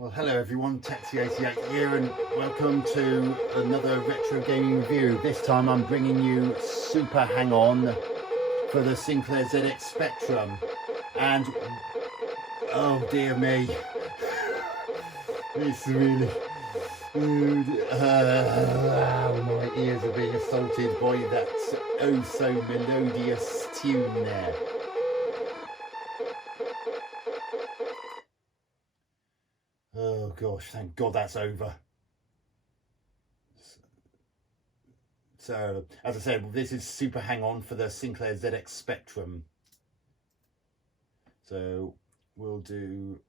Well, hello everyone, Speccy88 here, and welcome to another retro gaming review. This time I'm bringing you Super Hang On for the Sinclair ZX Spectrum, and oh dear me, it's really, my ears are being assaulted by that oh so melodious tune there. Oh gosh, thank God that's over. So, as I said, this is Super Hang On for the Sinclair ZX Spectrum. So, we'll do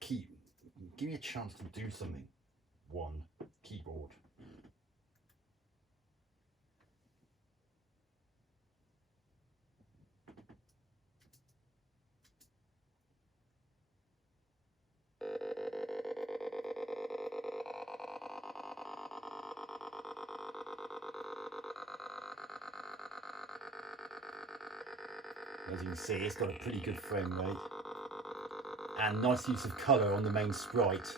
give me a chance to do something. One, keyboard. As you can see, it's got a pretty good frame rate and nice use of colour on the main sprite.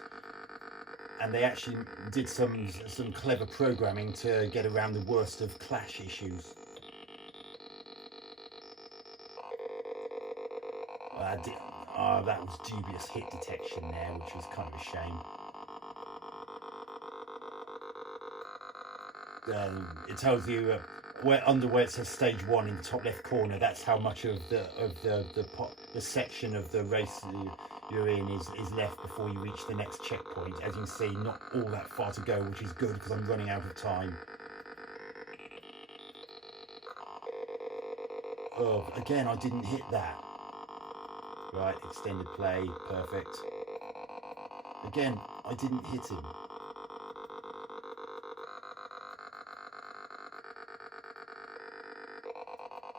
And they actually did some clever programming to get around the worst of clash issues. That was dubious hit detection there, which was kind of a shame. It tells you where it says stage 1 in the top left corner. That's how much of the section of the race you're in is left before you reach the next checkpoint. As you can see, not all that far to go, which is good because I'm running out of time. Oh, again, I didn't hit that. Right, extended play, perfect. Again, I didn't hit him.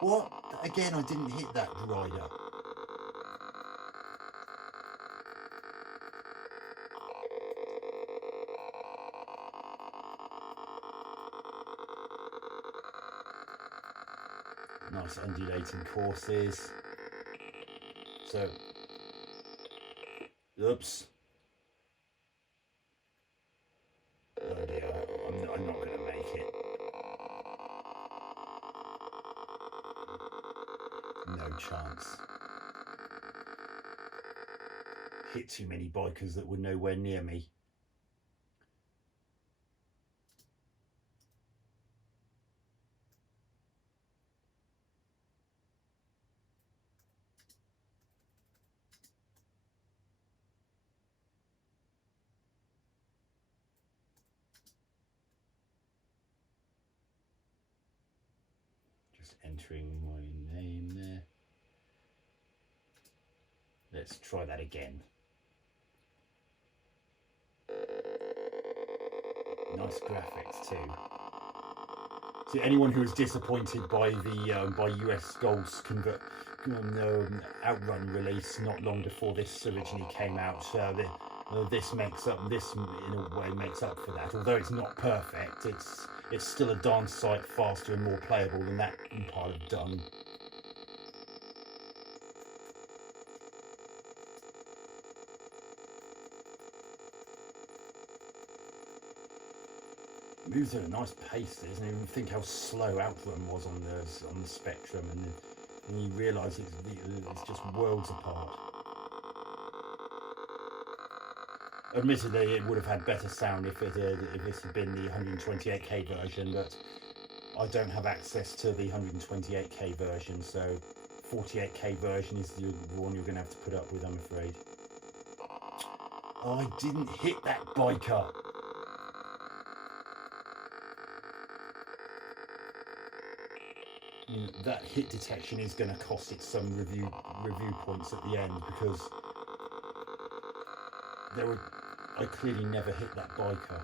What? Again, I didn't hit that rider. Nice undulating courses. So, oops. Oh dear, I'm not going to make it. No chance. Hit too many bikers that were nowhere near me. Just entering my name there. Let's try that again. Nice graphics too. So anyone who was disappointed by the by US Gold's Outrun release not long before this originally came out, this in a way makes up for that. Although it's not perfect, it's still a darn sight faster and more playable than that pile of dung. Moves at a nice pace. There, isn't it? You think how slow Outrun was on the Spectrum, and you realise it's just worlds apart. Admittedly, it would have had better sound if this had been the 128K version, but I don't have access to the 128K version, so 48K version is the one you're going to have to put up with, I'm afraid. Oh, I didn't hit that biker. That hit detection is going to cost it some review points at the end, because I clearly never hit that biker.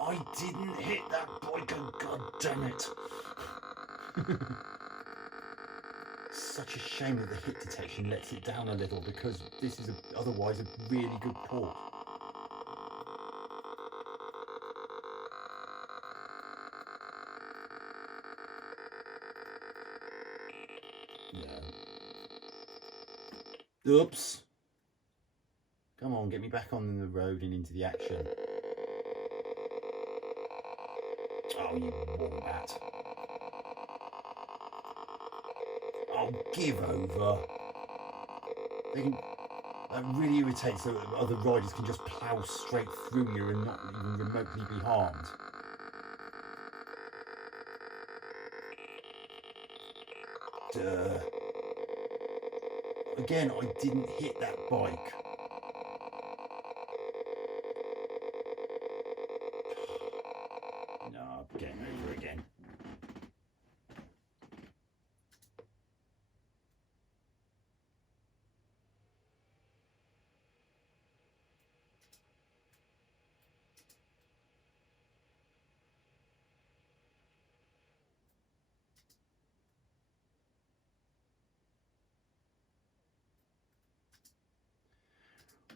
I didn't hit that biker, god damn it. Such a shame that the hit detection lets it down a little, because this is otherwise a really good port. Oops. Come on, get me back on the road and into the action. Oh, you wombat. Oh, give over. That really irritates that other riders can just plough straight through you and not even remotely be harmed. Duh. Again, I didn't hit that bike. No, game over again.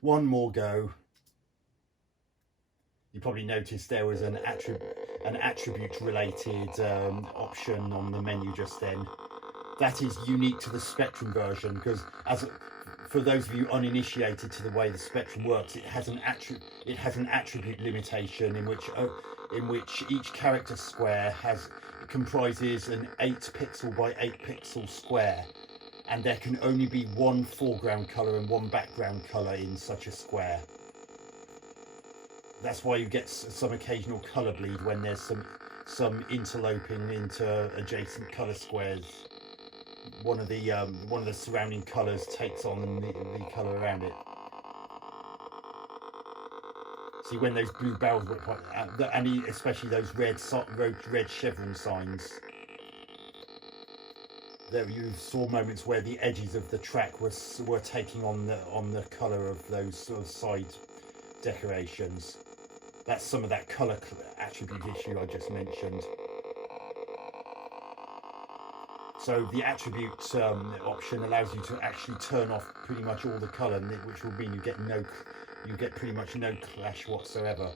One more go. You probably noticed there was an attribute related option on the menu just then. That is unique to the Spectrum version, because for those of you uninitiated to the way the Spectrum works, it has an attribute limitation in which each character square comprises an 8 pixel by 8 pixel square, and there can only be one foreground colour and one background colour in such a square. That's why you get some occasional colour bleed when there's some interloping into adjacent colour squares. One of the surrounding colours takes on the colour around it. See, when those blue barrels were quite, and especially those red chevron signs. There you saw moments where the edges of the track were taking on the colour of those sort of side decorations. That's some of that colour attribute issue I just mentioned. So the attribute option allows you to actually turn off pretty much all the colour, which will mean you get pretty much no clash whatsoever.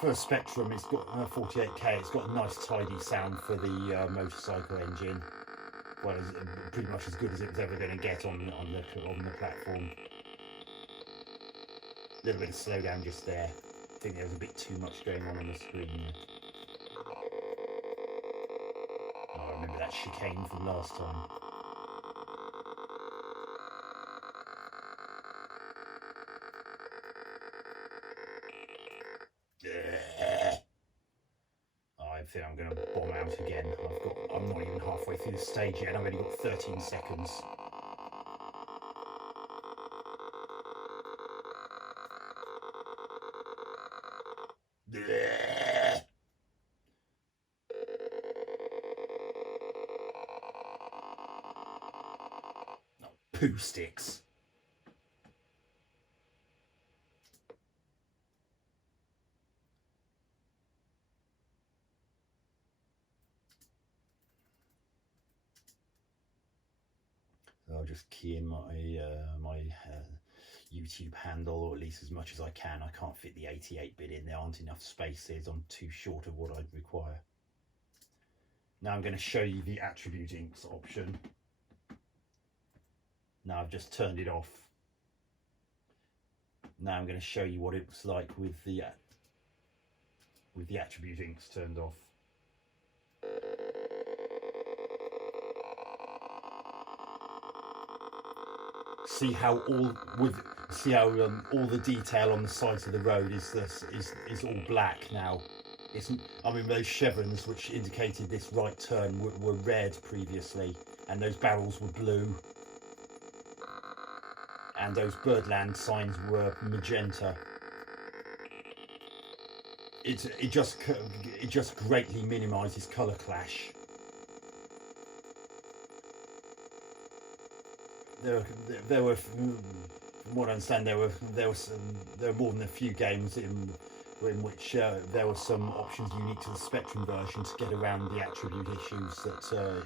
For a Spectrum, it's got 48K. It's got a nice tidy sound for the motorcycle engine. Well, pretty much as good as it was ever going to get on the platform. A little bit of slowdown just there. I think there was a bit too much going on the screen. Oh, I remember that chicane from last time. I think I'm going to bomb out again. I'm not even halfway through the stage yet. I've only got 13 seconds. Oh, poo sticks. I'll just key in my YouTube handle, or at least as much as I can. I can't fit the 88-bit in. There aren't enough spaces. I'm too short of what I'd require. Now I'm going to show you the attribute inks option. Now I've just turned it off. Now I'm going to show you what it was like with the attribute inks turned off. See how all the detail on the sides of the road is all black now. I mean, those chevrons which indicated this right turn were red previously, and those barrels were blue, and those Birdland signs were magenta. It just greatly minimises colour clash. There were, from what I understand, there were more than a few games in which there were some options unique to the Spectrum version to get around the attribute issues that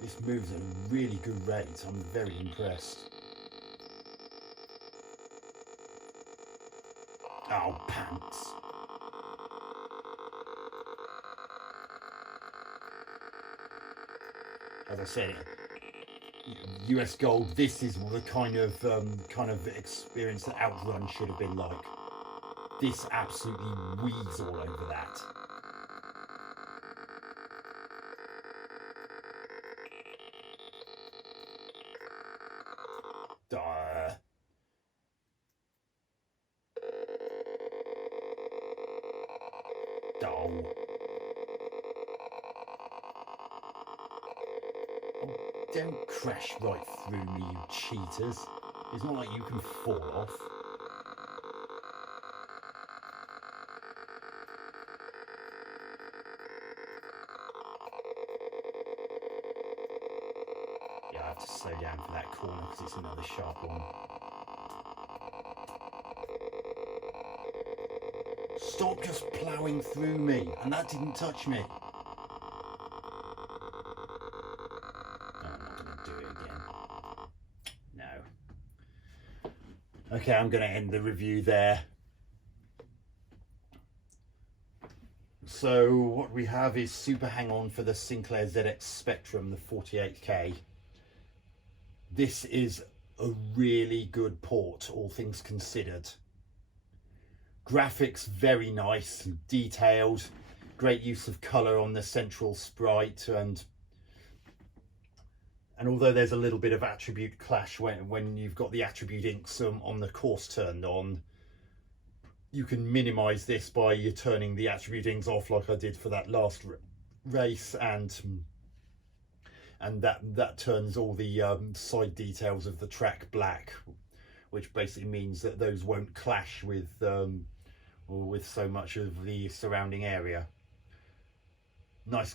this moves at a really good rate. I'm very impressed. Oh, pants. As I said, US Gold, this is the kind of experience that Outrun should have been like. This absolutely weeds all over that. Oh. Don't crash right through me, you cheaters. It's not like you can fall off. Yeah, I have to slow down for that corner because it's another sharp one. Stop just ploughing through me, and that didn't touch me. Okay, I'm going to end the review there. So what we have is Super Hang-On for the Sinclair ZX Spectrum, the 48K. This is a really good port, all things considered. Graphics very nice, detailed, great use of colour on the central sprite, and although there's a little bit of attribute clash when you've got the attribute inks on the course turned on, you can minimize this by you turning the attribute inks off like I did for that last race, and that turns all the side details of the track black, which basically means that those won't clash with so much of the surrounding area. Nice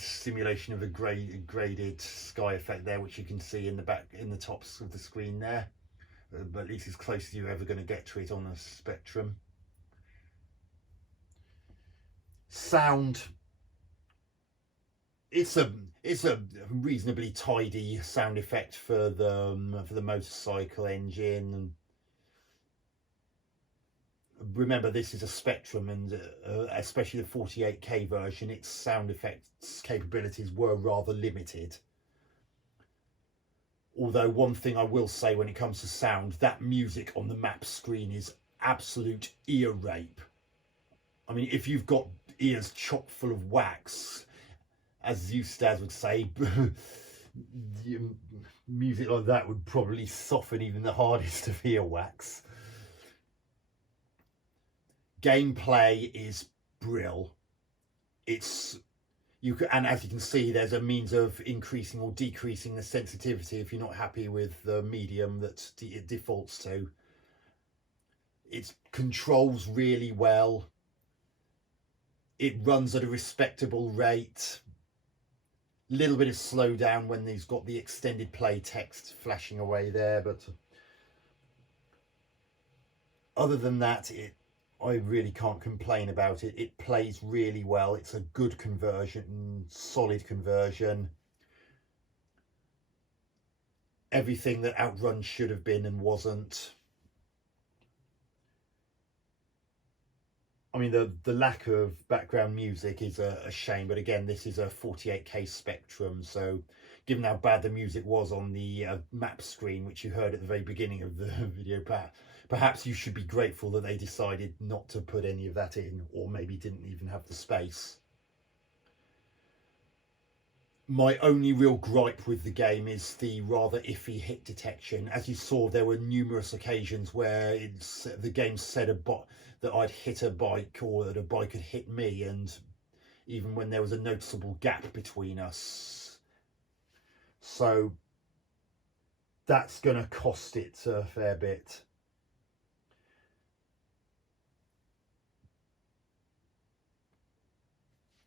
simulation of a graded sky effect there, which you can see in the tops of the screen there, but at least as close as you're ever going to get to it on a Spectrum. Sound, it's a reasonably tidy sound effect for the motorcycle engine. Remember, this is a Spectrum, and especially the 48K version, its sound effects capabilities were rather limited. Although one thing I will say when it comes to sound, that music on the map screen is absolute ear rape. I mean, if you've got ears chock full of wax, as Ustaz would say, music like that would probably soften even the hardest of earwax. Gameplay is brill. And as you can see, there's a means of increasing or decreasing the sensitivity if you're not happy with the medium that it defaults to. It controls really well. It runs at a respectable rate. Little bit of slowdown when he's got the extended play text flashing away there, but other than that, I really can't complain about it. It plays really well. It's a good conversion, solid conversion. Everything that Outrun should have been and wasn't. I mean, the lack of background music is a shame, but again, this is a 48K Spectrum, so given how bad the music was on the map screen, which you heard at the very beginning of the video, perhaps you should be grateful that they decided not to put any of that in, or maybe didn't even have the space. My only real gripe with the game is the rather iffy hit detection. As you saw, there were numerous occasions where the game said that I'd hit a bike, or that a bike had hit me, and even when there was a noticeable gap between us. So that's going to cost it a fair bit.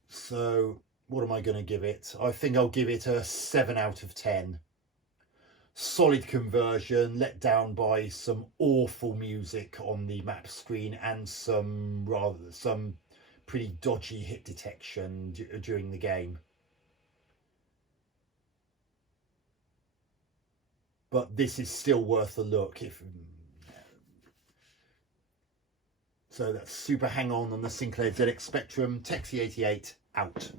So what am I going to give it? I think I'll give it a 7 out of 10. Solid conversion, let down by some awful music on the map screen and some pretty dodgy hit detection during the game. But this is still worth a look. So that's Super Hang On the Sinclair ZX Spectrum, Texie 88 out.